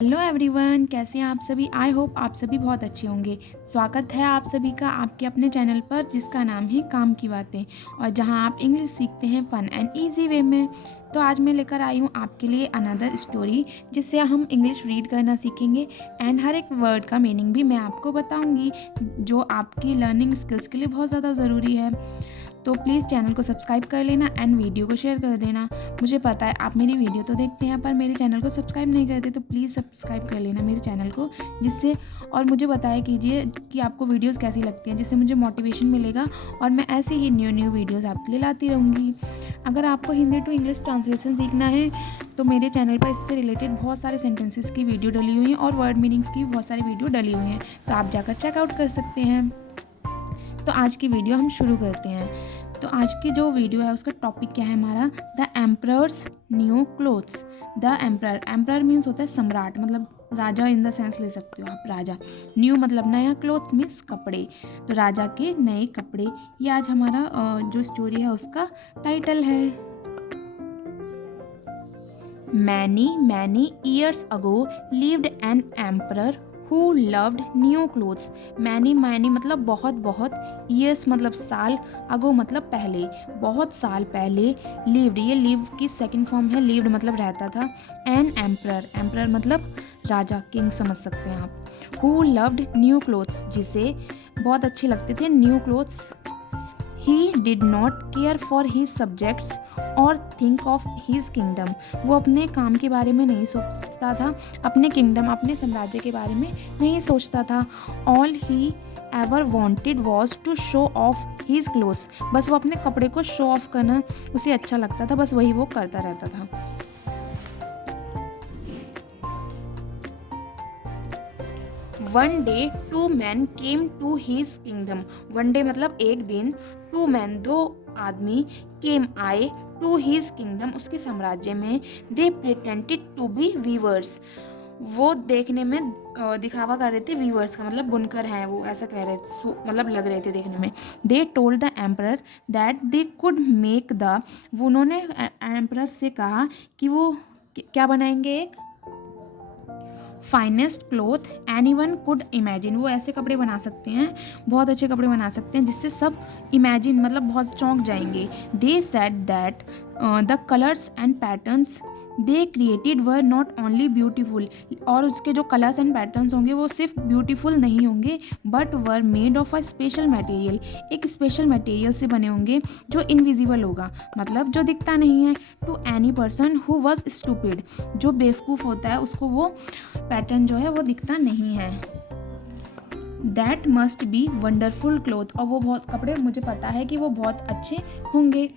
Hello everyone, कैसे हैं आप सभी। आई होप आप सभी बहुत अच्छे होंगे। स्वागत है आप सभी का आपके अपने चैनल पर जिसका नाम है काम की बातें, और जहां आप इंग्लिश सीखते हैं फ़न एंड इजी वे में। तो आज मैं लेकर आई हूं आपके लिए अनदर स्टोरी जिससे हम इंग्लिश रीड करना सीखेंगे एंड हर एक वर्ड का मीनिंग भी मैं आपको बताऊंगी, जो आपकी लर्निंग स्किल्स के लिए बहुत ज़्यादा ज़रूरी है। तो प्लीज़ चैनल को सब्सक्राइब कर लेना एंड वीडियो को शेयर कर देना। मुझे पता है आप मेरी वीडियो तो देखते हैं पर मेरे चैनल को सब्सक्राइब नहीं करते, तो प्लीज़ सब्सक्राइब कर लेना मेरे चैनल को, जिससे और मुझे बताया कीजिए कि आपको वीडियोस कैसी लगती हैं, जिससे मुझे मोटिवेशन मिलेगा और मैं ऐसे ही न्यू वीडियोस आपके लिए लाती रहूँगी। अगर आपको हिंदी टू इंग्लिश ट्रांसलेशन सीखना है तो मेरे चैनल पर इससे रिलेटेड बहुत सारे सेंटेंसेस की वीडियो डली हुई हैं और वर्ड मीनिंग्स की बहुत सारी वीडियो डली हुई हैं, तो आप जाकर चेकआउट कर सकते हैं। तो आज की वीडियो हम शुरू करते हैं। तो आज की जो वीडियो है उसका टॉपिक क्या है हमारा, the emperor's new clothes. The emperor, emperor means होता है सम्राट, मतलब राजा इन द सेंस ले सकते हो आप, राजा। न्यू मतलब नया, क्लोथ्स मीन्स कपड़े, तो राजा के नए कपड़े। ये आज हमारा जो स्टोरी है उसका टाइटल है। Many years ago lived an emperor who loved new clothes। Many मतलब बहुत बहुत, ईयर्स मतलब साल, अगो मतलब पहले, बहुत साल पहले। लिव्ड, ये लिव की सेकंड फॉर्म है, लिव्ड मतलब रहता था। एन एम्परर मतलब राजा, किंग समझ सकते हैं आप। who loved new clothes, जिसे बहुत अच्छे लगते थे new clothes. He did not care for his subjects or think of his kingdom। वो अपने काम के बारे में नहीं सोचता था, अपने किंगडम, अपने साम्राज्य के बारे में नहीं सोचता था। All he ever wanted was to show off his clothes। बस वो अपने कपड़े को शो ऑफ करना उसे अच्छा लगता था, बस वही वो करता रहता था। One day two man came to his kingdom. One day मतलब एक दिन, टू मैन दो आदमी, केम आए, टू हिज किंगडम उसके साम्राज्य में। दे प्रिटेंडेड टू बी वीवर्स, वो देखने में दिखावा कर रहे थे, वीवर्स का मतलब बुनकर हैं वो, ऐसा कह रहे थे, मतलब लग रहे थे देखने में। They told the emperor that they could make the, वो उन्होंने एम्परर से कहा कि वो क्या बनाएंगे, एक finest cloth anyone could imagine. वो ऐसे कपड़े बना सकते हैं, बहुत अच्छे कपड़े बना सकते हैं जिससे सब इमेजिन मतलब बहुत चौंक जाएंगे। They said that the colours and patterns they created were not only beautiful, और उसके जो कलर्स एंड पैटर्न्स होंगे वो सिर्फ ब्यूटीफुल नहीं होंगे, but were made of a special material, एक स्पेशल मटेरियल से बने होंगे जो इनविजिबल होगा, मतलब जो दिखता नहीं है। To any person who was stupid, जो बेवकूफ़ होता है उसको वो पैटर्न जो है वो दिखता नहीं है। That must be wonderful cloth, और वो बहुत कपड़े मुझे पता है कि वो बहुत अच्छे होंगे।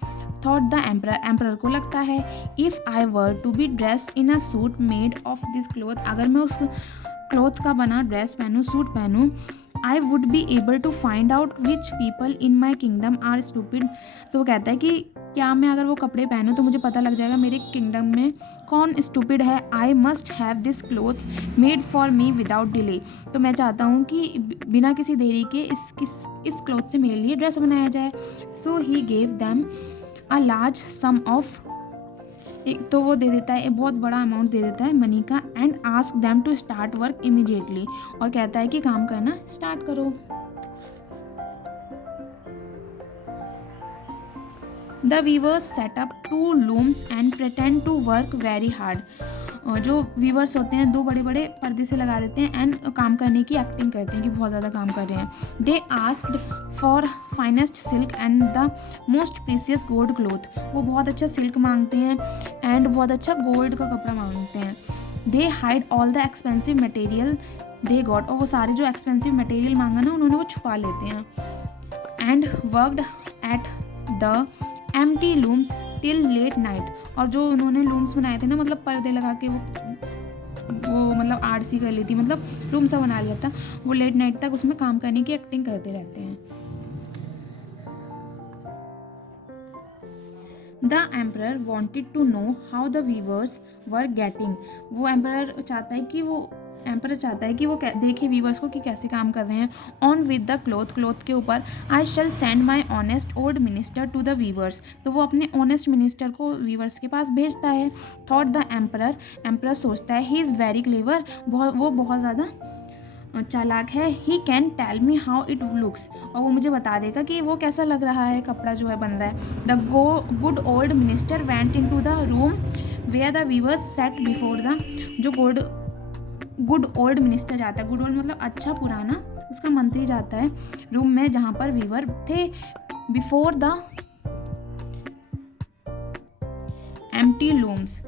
थॉट द एम्परर को लगता है, if I were to be dressed in a suit made of this cloth, अगर मैं उस क्लोथ का बना ड्रेस पहनूँ, सूट पहनूँ, I would be able to find out which people in my kingdom are stupid. तो वो कहता है कि क्या मैं अगर वो कपड़े पहनूँ तो मुझे पता लग जाएगा मेरे किंगडम में कौन स्टूपिड है। I must have this clothes made for me without delay, तो मैं चाहता हूँ कि बिना किसी देरी के इस क्लोथ से मेरे लिए ड्रेस बनाया जाए। So he gave them a large sum of, एक तो वो दे देता है, एक बहुत बड़ा अमाउंट दे देता है मनी का। And ask them to start work immediately, और कहता है कि काम करना स्टार्ट करो। The weavers set up two looms and pretend to work very hard. जो वीवर्स होते हैं दो बड़े बड़े पर्दे से लगा देते हैं एंड काम करने की एक्टिंग करते हैं कि बहुत ज़्यादा काम कर रहे हैं। They asked for finest silk and the most precious gold cloth, वो बहुत अच्छा सिल्क मांगते हैं एंड बहुत अच्छा गोल्ड का कपड़ा मांगते हैं। They hide all the expensive material they got, और वो सारे जो एक्सपेंसिव मटेरियल मांगा ना उन्होंने वो छुपा लेते हैं। And worked at the empty looms till late night, और जो उन्होंने लूम्स बनाए थे ना, मतलब पर्दे लगा के वो मतलब आरसी कर ली थी, मतलब रूम सा बना लिया था, वो लेट नाइट तक उसमें काम करने की एक्टिंग करते रहते हैं। The emperor wanted to know how the weavers were getting, वो एम्परर चाहता है कि वो एम्पर चाहता है कि वो देखे वीवर्स को कि कैसे काम कर रहे हैं। ऑन विद द क्लोथ के ऊपर I shall send my honest old minister to the weavers, तो वो अपने ऑनेस्ट मिनिस्टर को वीवर्स के पास भेजता है। थॉट द एम्परर सोचता है, ही इज़ वेरी क्लेवर, वो बहुत ज़्यादा चालाक है। He can tell me how it looks, और वो मुझे बता देगा कि वो कैसा लग रहा है, कपड़ा जो है बन रहा है। The good old minister went into the room where the weavers set before the, जो गुड ओल्ड मिनिस्टर जाता है, गुड ओल्ड मतलब अच्छा पुराना, उसका मंत्री जाता है रूम में जहाँ पर वीवर थे। बिफोर द एम्प्टी लूम्स,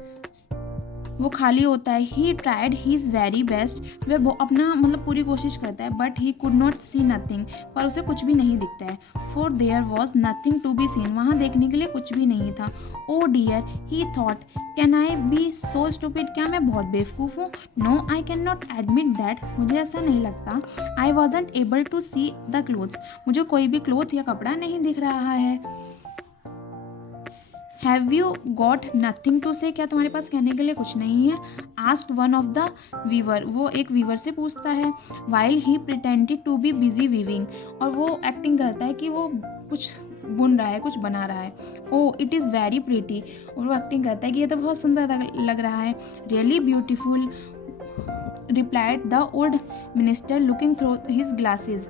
वो खाली होता है। He tried his very best, वह अपना मतलब पूरी कोशिश करता है। But he could not see nothing, पर उसे कुछ भी नहीं दिखता है। For there was nothing to be seen, वहाँ देखने के लिए कुछ भी नहीं था। Oh dear, he thought, can I be so stupid, क्या मैं बहुत बेवकूफ़ हूँ? No I can not admit that, मुझे ऐसा नहीं लगता। I wasn't able to see the clothes, मुझे कोई भी क्लोथ या कपड़ा नहीं दिख रहा है। Have you got nothing to say, क्या तुम्हारे पास कहने के लिए कुछ नहीं है? Asked one of the weaver, वो एक वीवर से पूछता है। While he pretended to be busy weaving, और वो एक्टिंग करता है कि वो कुछ बुन रहा है, कुछ बना रहा है। ओ इट इज़ वेरी प्रीटी, और वो एक्टिंग करता है कि ये तो बहुत सुंदर लग रहा है। Really beautiful, replied the old minister looking through his glasses,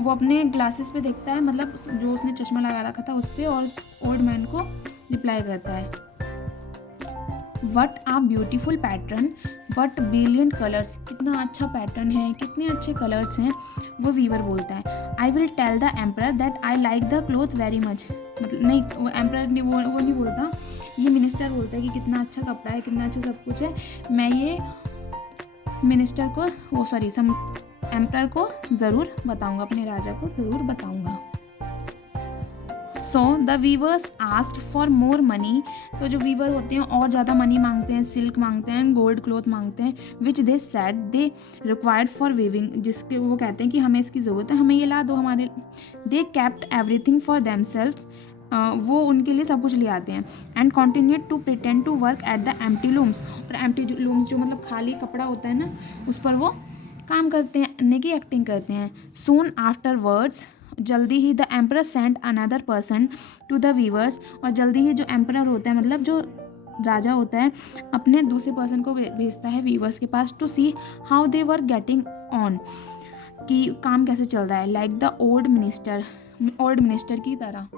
वो अपने ग्लासेस पे देखता है, मतलब जो उसने चश्मा लगा रखा था उस पर, और ओल्ड मैन को रिप्लाई करता है। What a beautiful pattern, what brilliant colours, कितना अच्छा पैटर्न है, कितने अच्छे कलर्स हैं, वो वीवर बोलता है। I will tell the emperor that I like the cloth very much, मतलब नहीं, वो एम्परर नहीं, वो नहीं बोलता, ये मिनिस्टर बोलता है कि कितना अच्छा कपड़ा है, कितना अच्छा सब कुछ है। मैं ये मिनिस्टर को, वो सॉरी एम्परर को ज़रूर बताऊंगा, अपने राजा को ज़रूर बताऊंगा। So the weavers asked for more money, तो जो वीवर होते हैं और ज़्यादा मनी मांगते हैं, सिल्क मांगते हैं, गोल्ड क्लॉथ मांगते हैं। Which they said they required for weaving, जिसके वो कहते हैं कि हमें इसकी ज़रूरत है, हमें ये ला दो हमारे। They kept everything for themselves, वो उनके लिए सब कुछ ले आते हैं। And continue to pretend to work at the empty looms, और एम्प्टी लूम्स जो मतलब खाली कपड़ा होता है ना, उस पर वो काम करते हैं, नेकी एक्टिंग करते हैं। सून आफ्टर वर्ड्स, जल्दी ही the emperor sent another person to the weavers, और जल्दी ही जो एम्परर होता है, मतलब जो राजा होता है, अपने दूसरे पर्सन को भेजता है वीवर्स के पास, to see how they were getting on, कि काम कैसे चल रहा है। लाइक द ओल्ड मिनिस्टर की तरह।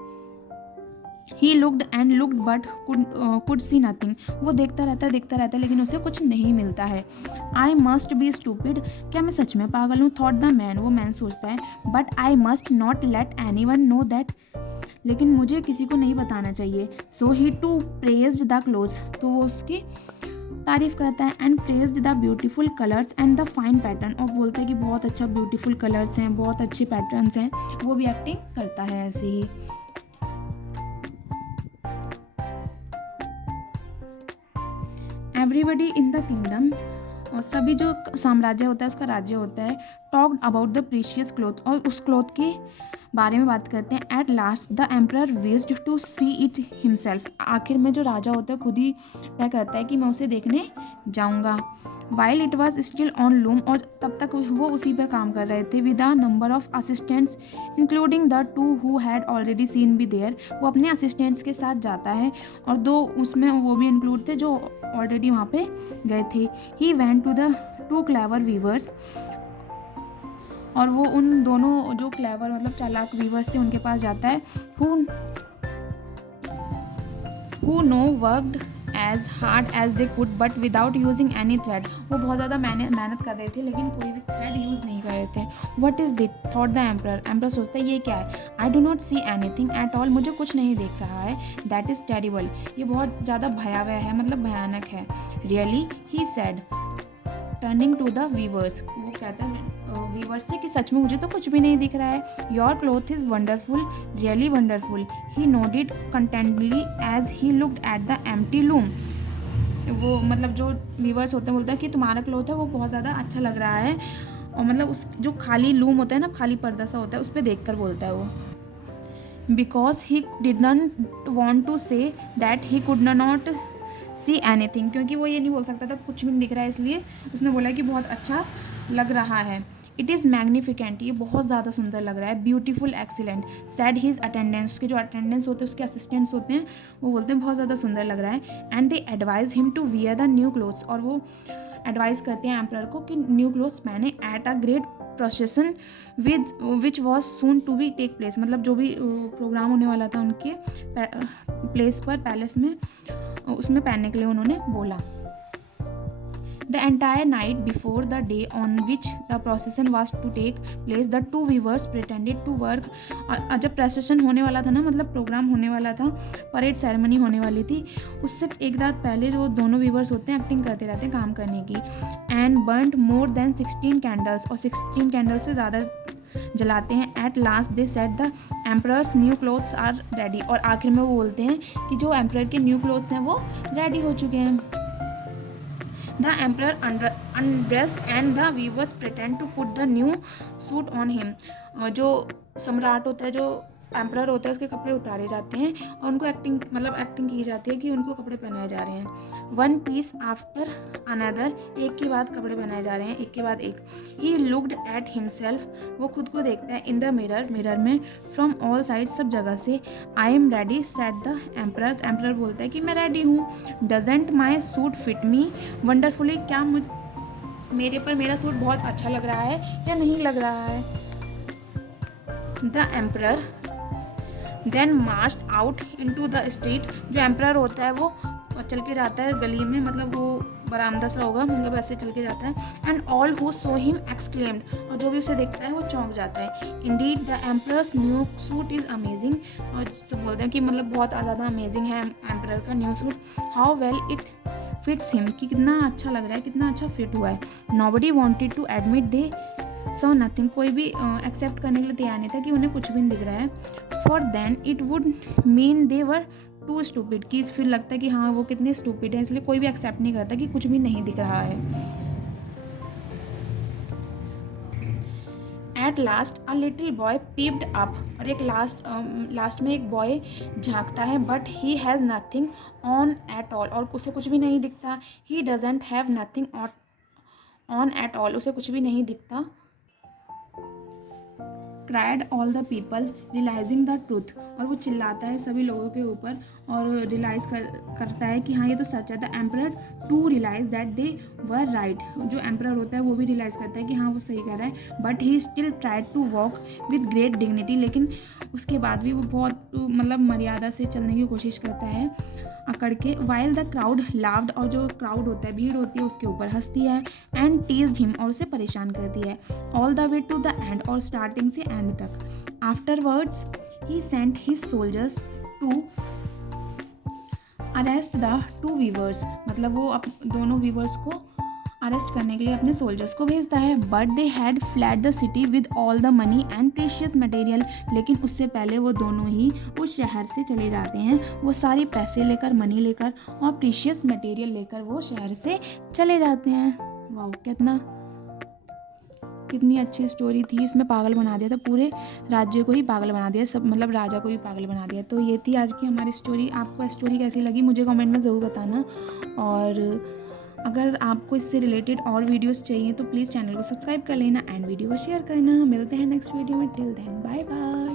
He looked and looked but could see nothing, वो देखता रहता है लेकिन उसे कुछ नहीं मिलता है। आई मस्ट बी स्टूपिड, क्या मैं सच में पागल हूँ? थॉट द मैन, वो मैन सोचता है। But I must not let any one know that, लेकिन मुझे किसी को नहीं बताना चाहिए। सो ही टू प्रेज्ड द क्लोथ्स, तो वो उसकी तारीफ करता है। And praised the beautiful colours and the fine pattern, और बोलता है कि बहुत अच्छा ब्यूटीफुल कलर्स हैं, बहुत अच्छे पैटर्न्स हैं, वो भी एक्टिंग करता है ऐसे ही। एवरीबडी इन द किंगडम, और सभी जो साम्राज्य होता है, उसका राज्य होता है, talked about the precious cloth, और उस क्लॉथ के बारे में बात करते हैं। At last the emperor wished to see it himself, आखिर में जो राजा होता है खुद ही तय करता है कि मैं उसे देखने जाऊंगा। While it was still on loom, और तब तक वो उसी पर काम कर रहे थे। With a number of assistants including the two who had already seen be there, वो अपने असिस्टेंट्स के साथ जाता है, और दो उसमें वो भी इंक्लूड थे जो ऑलरेडी वहाँ पे गए थे। He went to the two clever weavers, और वो उन दोनों जो क्लेवर मतलब चालाक वीवर्स थे उनके पास जाता है। Who now worked as hard as they could but without using any thread, वो बहुत ज़्यादा मेहनत कर रहे थे लेकिन कोई भी थ्रेड यूज़ नहीं कर रहे थे। What is this, thought the emperor सोचता है ये क्या है। I do not see anything at all, मुझे कुछ नहीं देख रहा है। दैट इज़ टेरिबल, ये बहुत ज़्यादा भयावह है, मतलब भयानक है। Really, he said turning to the weavers, वो कहता है वीवर्स से कि सच में मुझे तो कुछ भी नहीं दिख रहा है। Your cloth is wonderful, really wonderful. He nodded contentedly as he looked at the empty loom, वो मतलब जो वीवर्स होते हैं बोलता है कि तुम्हारा क्लोथ है वो बहुत ज़्यादा अच्छा लग रहा है, और मतलब उस जो खाली लूम होता है ना, खाली पर्दा सा होता है, उस पर देख कर बोलता है वो। Because he did not want to say that he could not see anything, क्योंकि वो ये नहीं बोल सकता था कुछ भी नहीं दिख रहा है, इसलिए उसने बोला कि बहुत अच्छा लग रहा है। इट इज़ मैग्निफिकेंट, ये बहुत ज़्यादा सुंदर लग रहा है। Beautiful, excellent, sad his attendance, उसके जो अटेंडेंस होते हैं, उसके असिस्टेंट्स होते हैं, वो बोलते हैं बहुत ज़्यादा सुंदर लग रहा है। And they advise him to wear the new clothes, और वो एडवाइस करते हैं एम्परर को कि न्यू क्लोथ्स पहने at a great procession which was soon to be take place, मतलब जो भी प्रोग्राम होने वाला था उनके प्लेस पर, पैलेस में, उसमें पहनने के लिए उन्होंने बोला। The entire night before the day on which the procession was to take place, the two weavers pretended to work. जब प्रोसेशन होने वाला था ना, मतलब प्रोग्राम होने वाला था, परेड सेरेमनी होने वाली थी, उससे एक रात पहले जो दोनों वीवर्स होते हैं एक्टिंग करते रहते हैं काम करने की। And burned more than 16 candles, और 16 कैंडल से ज़्यादा जलाते हैं। At last they set the emperor's new clothes are ready, और आखिर में वो बोलते हैं कि जो एम्परर के न्यू क्लोथ्स हैं वो रेडी हो चुके हैं। The emperor undressed and the weavers pretend to put the new suit on him. जो सम्राट होता है, जो एम्परर होता है, उसके कपड़े उतारे जाते हैं और उनको एक्टिंग की जाती है कि उनको कपड़े पहनाए जा रहे हैं। वन पीस आफ्टर अनदर, एक के बाद कपड़े पहनाए जा रहे हैं, एक के बाद एक। ही लुक्ड एट हिमसेल्फ, वो खुद को देखता है। इन द मिरर में, फ्रॉम ऑल साइड, सब जगह से। I am ready set the emperor, emperor बोलता है कि मैं रेडी हूँ। Doesn't my suit fit me wonderfully, क्या मेरे पर मेरा सूट बहुत अच्छा लग रहा है या नहीं लग रहा है। The emperor then marched out into the street, जो एम्परर होता है वो चल के जाता है गली में, मतलब वो बरामदा सा होगा, मतलब ऐसे चल के जाता है। And all who saw him exclaimed, और जो भी उसे देखता है वो चौंक जाता है। Indeed the emperor's new suit is amazing, और सब बोलते हैं कि मतलब बहुत ज़्यादा अमेजिंग है एम्परर का new suit. How well it fits him, कि कितना अच्छा लग रहा है, कितना अच्छा फिट हुआ है। Nobody wanted to admit they saw nothing, कोई भी एक्सेप्ट करने के लिए तैयार नहीं था कि उन्हें कुछ भी नहीं दिख रहा है। For then it would mean they were too stupid, कि फिर लगता है कि हाँ वो कितने स्टूपिड हैं, इसलिए कोई भी एक्सेप्ट नहीं करता कि कुछ भी नहीं दिख रहा है। At last a little boy peeped up, और एक लास्ट में एक बॉय झांकता है। But he has nothing on at all, और उसे कुछ भी नहीं दिखता। He doesn't have nothing on at all, उसे कुछ भी नहीं दिखता। Cried all the people realising the truth, और वो चिल्लाता है सभी लोगों के ऊपर और रियलाइज करता है कि हाँ ये तो सच है। The emperor to realise that they were right, जो एम्परर होता है वो भी रियलाइज़ करता है कि हाँ वो सही कह रहा है। But he still tried to walk with great dignity, लेकिन उसके बाद भी वो बहुत मतलब मर्यादा से चलने की कोशिश करता है अकड़ के। वाइल द क्राउड लाव्ड, और जो क्राउड होता है, भीड़ होती है, उसके ऊपर हंसती है। एंड टीज्ड हिम, और उसे परेशान करती है। All the way to the end, और स्टार्टिंग से एंड तक। Afterwards he sent his soldiers to arrest the two weavers, मतलब वो दोनों वीवर्स को अरेस्ट करने के लिए अपने सोल्जर्स को भेजता है। But they had fled the city with all the money and precious material, लेकिन उससे पहले वो दोनों ही उस शहर से चले जाते हैं। वो सारे पैसे लेकर, मनी लेकर और प्रीशियस मटेरियल लेकर वो शहर से चले जाते हैं। वाह, कितनी अच्छी स्टोरी थी। इसमें पागल बना दिया था, पूरे राज्य को ही पागल बना दिया, सब मतलब राजा को ही पागल बना दिया। तो ये थी आज की हमारी स्टोरी। आपको स्टोरी कैसी लगी मुझे कमेंट में ज़रूर बताना, और अगर आपको इससे रिलेटेड और वीडियोस चाहिए तो प्लीज़ चैनल को सब्सक्राइब कर लेना एंड वीडियो को शेयर करना। मिलते हैं नेक्स्ट वीडियो में। Till then bye bye.